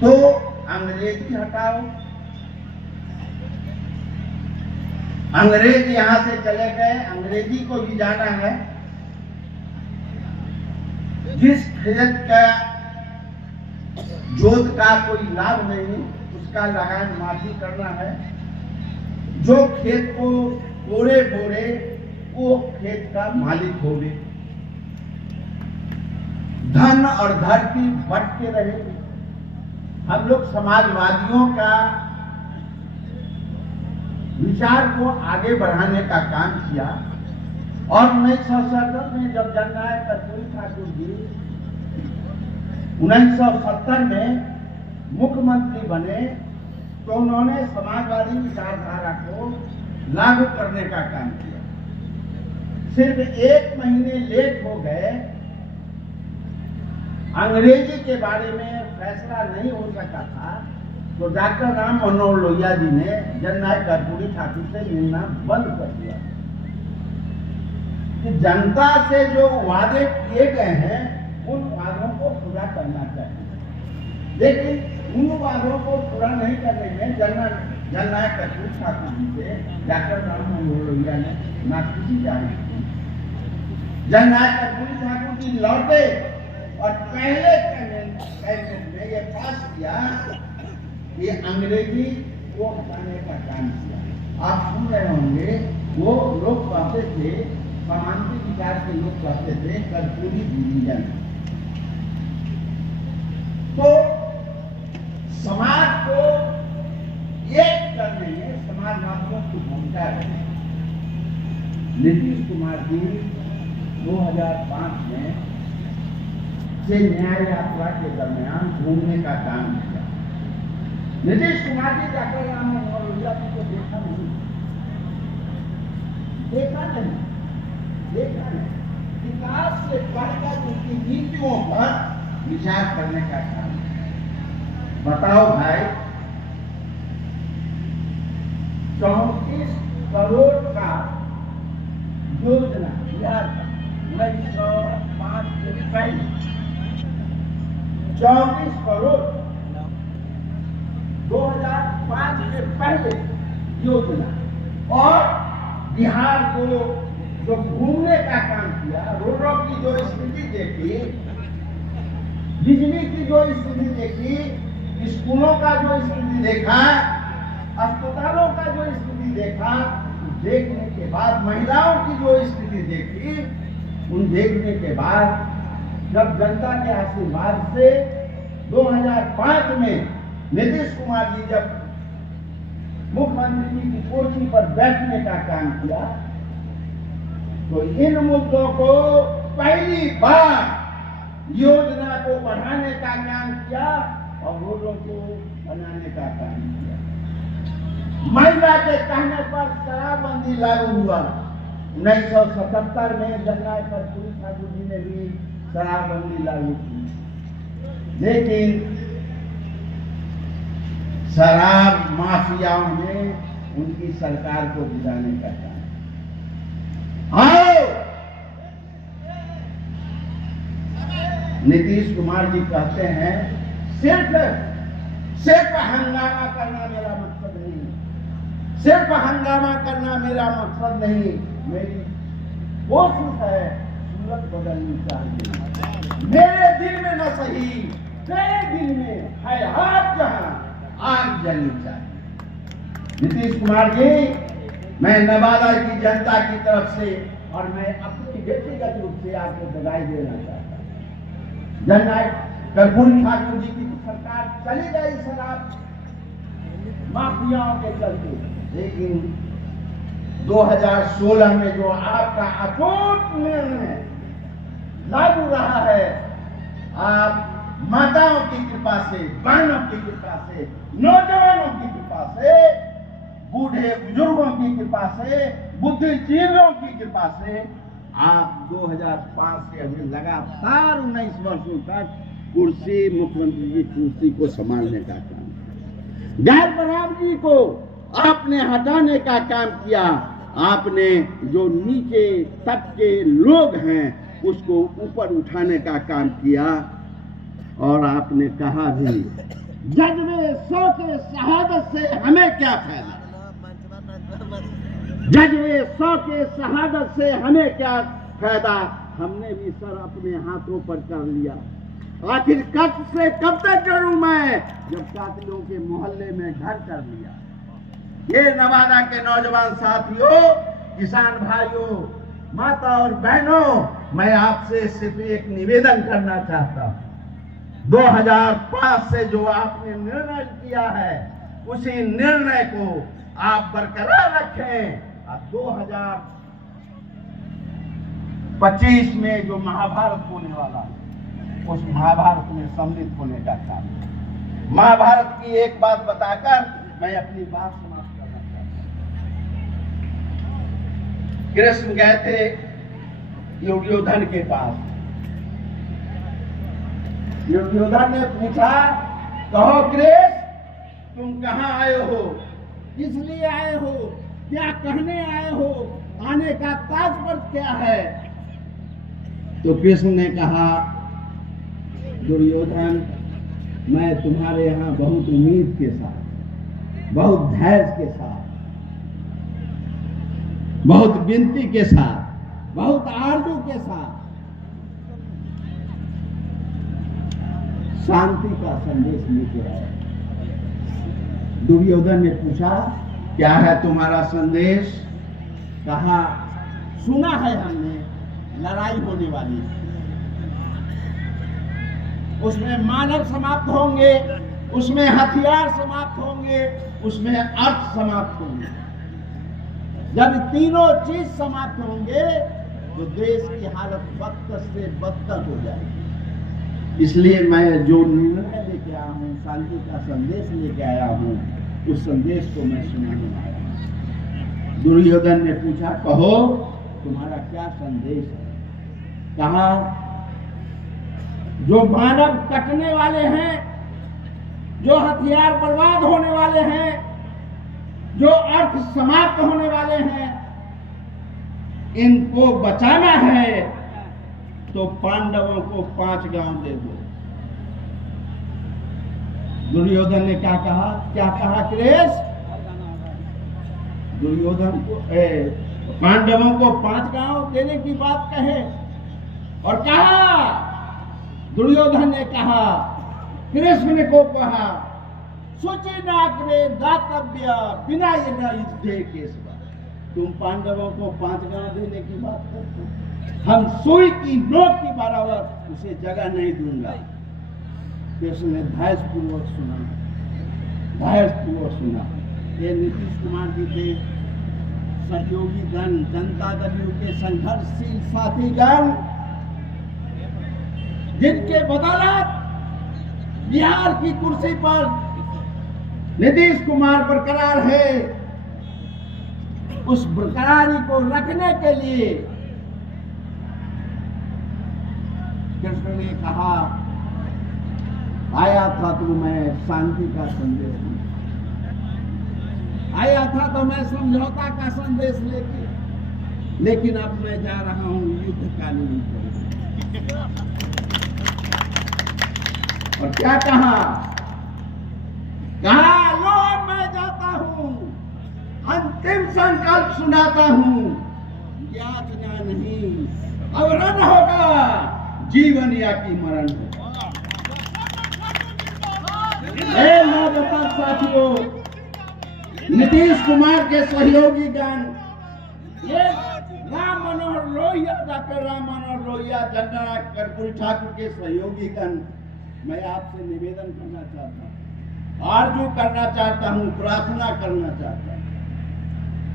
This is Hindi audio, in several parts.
तो अंग्रेजी हटाओ। अंग्रेज यहां से चले गए, अंग्रेजी को भी जाना है। जिस खेत का जोत का कोई लाभ नहीं, उसका लगान माफी करना है। जो खेत को बोरे बोरे, वो खेत का मालिक होवे। धन और धरती बंटते रहेगी। हम लोग समाजवादियों का विचार को आगे बढ़ाने का काम किया और 1970 में जब जननायक कर्पूरी ठाकुर जी 1970 में मुख्यमंत्री बने तो उन्होंने समाजवादी विचारधारा को लागू करने का काम किया। सिर्फ 1 महीने लेट हो गए, अंग्रेजी के बारे में फैसला नहीं हो सका था, तो डॉक्टर राम मनोहर लोहिया जी ने जननायक कर्पूरी ठाकुर से मिलना बंद कर दिया कि जनता से जो वादे किए गए हैं उन वादों को पूरा करना चाहिए। लेकिन उन वादों को पूरा नहीं करने में जननायक कर्पूरी ठाकुर जी से डॉक्टर राम मनोहर लोहिया ने नाखुशी जाहिर की। जननायक कर्पूरी ठाकुर जी लौटे और पहले कैबिनेट में ये पास किया कि अंग्रेजी को हटाने का काम किया। आप सुन रहे होंगे, वो लोग कहते थे, समांतर विचार के लोग कहते थे कर्पूरी डिवीजन। तो समाज को एक करने में समाजवादियों की भूमिका रही। नीतीश कुमार जी 2005 में से न्याय यात्रा के दरमियान घूमने का काम किया। नीतीश कुमार जी डॉक्टर राम मनोहर लोहिया जी को देखा नहीं। विकास से बढ़कर उनकी नीतियों पर विचार करने का काम है। बताओ भाई, 34 करोड़ का योजना बिहार का 1905 के पहले 34 करोड़ 2005 के पहले योजना, और बिहार को जो घूमने का काम किया, रोडों की जो स्थिति देखी, बिजली की जो स्थिति देखी, स्कूलों का जो स्थिति देखा, अस्पतालों का जो स्थिति देखा, देखने के बाद महिलाओं की जो स्थिति देखी, उन देखने के बाद जब जनता के आशीर्वाद से 2005 में नीतीश कुमार जी जब मुख्यमंत्री की कुर्सी पर बैठने का काम किया, तो इन मुद्दों को पहली बार योजना को बढ़ाने का काम किया और रोडों को बनाने का काम किया। महिला के कहने पर शराबबंदी लागू हुआ। 1977 में जननायक कर्पूरी ठाकुर जी ने भी शराबबंदी लागू की, लेकिन शराब माफियाओं ने उनकी सरकार को गिराने का काम। आओ, नीतीश कुमार जी कहते हैं सिर्फ हंगामा करना मेरा मकसद नहीं, सिर्फ हंगामा करना मेरा मकसद नहीं, मेरी कोशिश है सूरत बदलनी चाहिए। मेरे दिल में न सही, तेरे दिल में है आग, जहां आग जलनी चाहिए। नीतीश कुमार जी, मैं नवादा की जनता की तरफ से और मैं अपनी व्यक्तिगत रूप से आपको बधाई देना चाहता हूँ। जननायक कर्पूरी ठाकुर जी की सरकार चली गई शराब माफियाओं के चलते, लेकिन 2016 में जो आपका अटूट निर्णय लागू रहा है, आप माताओं की कृपा से, बहनों की कृपा से, नौजवानों की कृपा से, बूढ़े बुजुर्गों की कृपा से, बुद्धिजीवियों की कृपा से आप 2005 से अभी लगातार 19 वर्षों तक कुर्सी, मुख्यमंत्री की कुर्सी को संभालने का काम। गैर बराबरी को आपने हटाने का काम किया। आपने जो नीचे तबके लोग हैं उसको ऊपर उठाने का काम किया, और आपने कहा भी जज्बे सौ के शहादत से हमें क्या फायदा, जज्बे सौ के शहादत से हमें क्या फायदा, हमने भी सर अपने हाथों पर कर लिया। आखिर कष्ट से कब तक डरूं मैं, जब कातिलों के मोहल्ले में घर कर लिया। ये नवादा के नौजवान साथियों, किसान भाइयों, माता और बहनों, मैं आपसे सिर्फ एक निवेदन करना चाहता हूं। 2005 से जो आपने निर्णय किया है, उसी निर्णय को आप बरकरार रखें और 2025 में जो महाभारत होने वाला है, उस महाभारत में सम्मिलित होने का काम। महाभारत की एक बात बताकर मैं अपनी बात समाप्त करना चाहता हूं। कृष्ण गए थे दुर्योधन के पास। दुर्योधन ने पूछा, कहो कृष्ण, तुम कहाँ आए हो, किस लिए आए हो, क्या कहने आए हो, आने का तात्पर्य क्या है। तो कृष्ण ने कहा, दुर्योधन, मैं तुम्हारे यहाँ बहुत उम्मीद के साथ, बहुत धैर्य के साथ, बहुत विनती के साथ, बहुत आरजू के साथ शांति का संदेश लेके आया। दुर्योधन ने पूछा, क्या है तुम्हारा संदेश। कहा, सुना है हमने लड़ाई होने वाली है, उसमें मानव समाप्त होंगे, उसमें हथियार समाप्त होंगे, उसमें अर्थ समाप्त होंगे। जब तीनों चीज समाप्त होंगे तो देश की हालत बदतर से बदतर हो जाएगी। इसलिए मैं जो निर्णय लेके आया हूँ, शांति का संदेश लेके आया हूँ, उस संदेश को मैं सुनाने आया हूँ। दुर्योधन ने पूछा, कहो तुम्हारा क्या संदेश है। कहा, जो मानव कटने वाले हैं, जो हथियार बर्बाद होने वाले हैं, जो अर्थ समाप्त होने वाले हैं, इनको बचाना है तो पांडवों को 5 गांव दे दो। दुर्योधन ने क्या कहा कृष्ण। दुर्योधन को पांडवों को 5 गांव देने की बात कहे और कहा, दुर्योधन ने कहा, कृष्ण को कहा, शुचि नाग्रे दातव्य बिना युद्धे केशव। तुम पांडवों को 5 गांव देने की बात करते हो, हम सुई की नोक की बराबर उसे जगह नहीं दूंगा। कृष्ण ने धैर्यपूर्वक सुना। ये नीतीश कुमार जी के सहयोगी गण, जनता दल के संघर्षशील साथीगण, जिनके बदौलत बिहार की कुर्सी पर नीतीश कुमार बरकरार है, उस बरकरारी को रखने के लिए कृष्ण ने कहा, आया था तो मैं शांति का संदेश दूं, आया था तो मैं समझौता का संदेश लेके, लेकिन अब मैं जा रहा हूं युद्ध का निमित्त। और क्या कहा, लो मैं जाता हूं, अंतिम संकल्प सुनाता हूं, याचना नहीं, अब रण होगा, जीवन या कि मरण होगा। नौजवान साथियों, नीतीश कुमार के सहयोगी गण, ये राम मनोहर लोहिया, डॉक्टर राम मनोहर लोहिया, जननायक कर्पूरी ठाकुर के सहयोगी गण, मैं आपसे निवेदन करना चाहता हूँ, आरजू करना चाहता हूँ, प्रार्थना करना चाहता हूँ।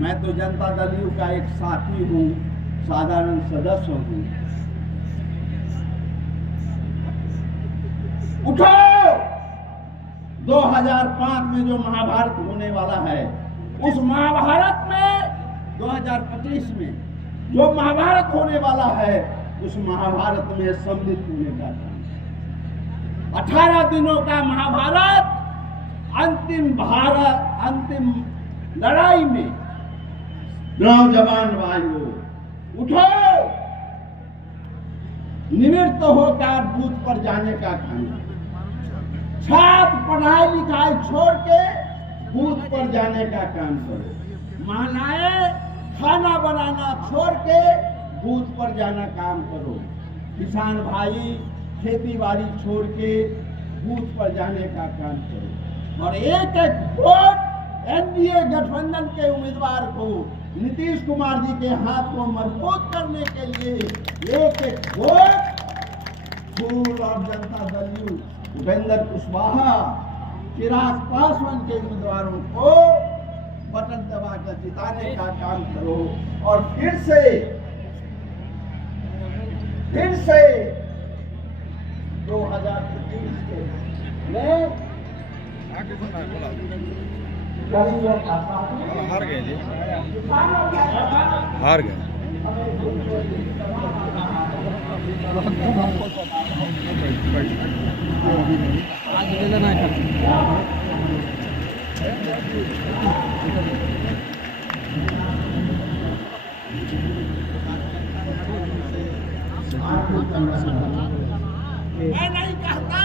मैं तो जनता दल का एक साथी हूँ, साधारण सदस्य हूँ। उठो, 2005 में जो महाभारत होने वाला है, उस महाभारत में 2025 में जो महाभारत होने वाला है, उस महाभारत में सम्मिलित होने का काम। 18 दिनों का महाभारत, अंतिम लड़ाई में नौजवान भाइयों उठो, निवृत्त होकर बूथ पर जाने का काम। छात्र पढ़ाई लिखाई छोड़ के बूथ पर जाने का काम करो। महिलाएं खाना बनाना छोड़ के बूथ पर जाना काम करो। किसान भाई खेती बाड़ी छोड़ के बूथ पर जाने का काम करो और एक एक वोट एनडीए गठबंधन के उम्मीदवार को नीतीश कुमार जी के हाथ को मजबूत करने के लिए एक एक वोट फूल और जनता दल यू उपेंद्र कुशवाहा चिराग पासवान के उम्मीदवारों को बटन दबाकर जिताने का काम करो और फिर से 2023 में हार गए आज लेना नहीं मैं नहीं कहता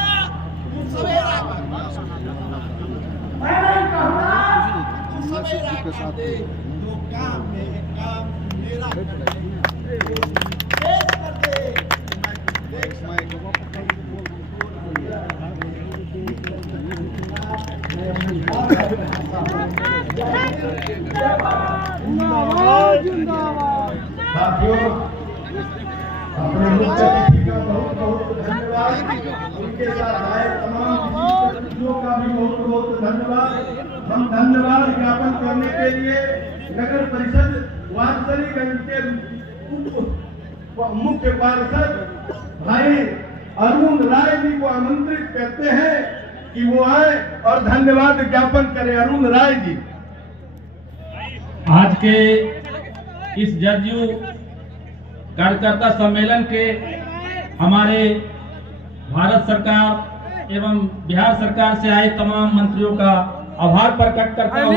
तुम सवेरा कर, मैं नहीं कहता तुम सवेरा कर दे, जो काम में काम मेरा कर दे, पेश कर दे, साथियों, अपने मुख्य अतिथि का बहुत बहुत धन्यवाद। उनके साथ आए तमाम अतिथियों का भी बहुत बहुत धन्यवाद। हम धन्यवाद ज्ञापन करने के लिए नगर परिषद वारसलीगंज के मुख्य पार्षद भाई अरुण राय जी को आमंत्रित करते हैं कि वो आए और धन्यवाद ज्ञापन करें। अरुण राय जी। आज के इस जदयू कार्यकर्ता सम्मेलन के हमारे भारत सरकार एवं बिहार सरकार से आए तमाम मंत्रियों का आभार प्रकट करता हूं,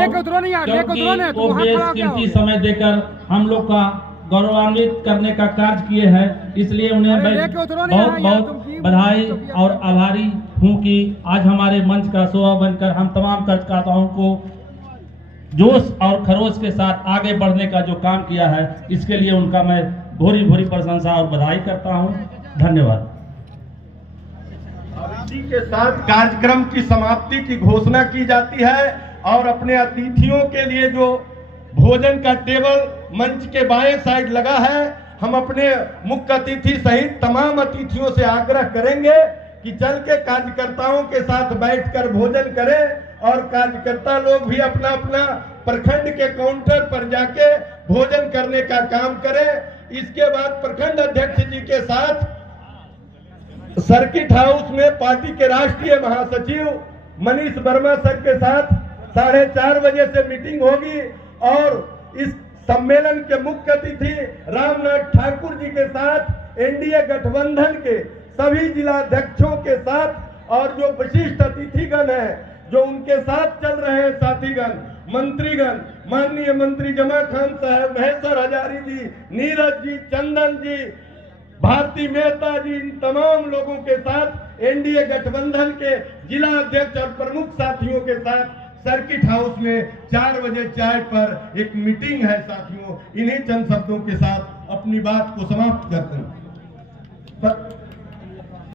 क्योंकि वो बेशकीमती समय देकर हम लोग का गौरवान्वित करने का कार्य किए हैं। इसलिए उन्हें बहुत बहुत बधाई और आभारी हूं कि आज हमारे मंच का शोभा बनकर हम तमाम कार्यकर्ताओं को जोश और खरोश के साथ आगे बढ़ने का जो काम किया है, इसके लिए उनका मैं भूरी भूरी प्रशंसा और बधाई करता हूं। धन्यवाद। इसी के साथ कार्यक्रम की समाप्ति की घोषणा की जाती है और अपने अतिथियों के लिए जो भोजन का टेबल मंच के बाएं साइड लगा है, हम अपने मुख्य अतिथि सहित तमाम अतिथियों से आग्रह करेंगे कि चल के कार्यकर्ताओं के साथ बैठकर भोजन करें और कार्यकर्ता लोग भी अपना अपना प्रखंड के काउंटर पर जाके भोजन करने का काम करें। इसके बाद प्रखंड अध्यक्ष जी के साथ सर्किट हाउस में पार्टी के राष्ट्रीय महासचिव मनीष वर्मा सर के साथ 4:30 बजे से मीटिंग होगी और इस सम्मेलन के मुख्य अतिथि रामनाथ ठाकुर जी के साथ एनडीए गठबंधन के सभी जिलाध्यक्षों के साथ और जो विशिष्ट अतिथिगण है जो उनके साथ चल रहे हैं साथीगण, मंत्रीगण, माननीय मंत्री जमा खान साहब, महेश्वर हजारी जी, नीरज जी, चंदन जी, भारती मेहता जी, इन तमाम लोगों के साथ एनडीए गठबंधन के जिला अध्यक्ष और प्रमुख साथियों के साथ सर्किट हाउस में 4 बजे चाय पर एक मीटिंग है। साथियों, इन्हीं चंद शब्दों के साथ अपनी बात को समाप्त करते हैं।